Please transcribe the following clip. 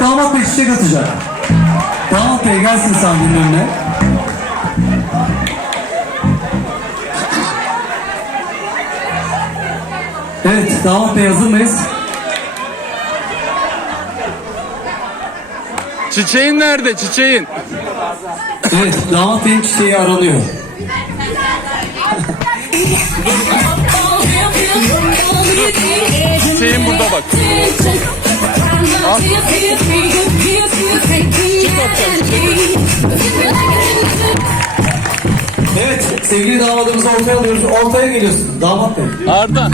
damat bey çiçek atacak. Damat bey gelsin sahnenin önüne. Evet, damat bey hazır mıyız? Çiçeğin nerede çiçeğin? Evet, damat beyin çiçeği aranıyor. Çiçeğin burada bak ya. Evet sevgili damadımızı ortaya alıyoruz. Ortaya geliyorsun. Damat bey. Arda.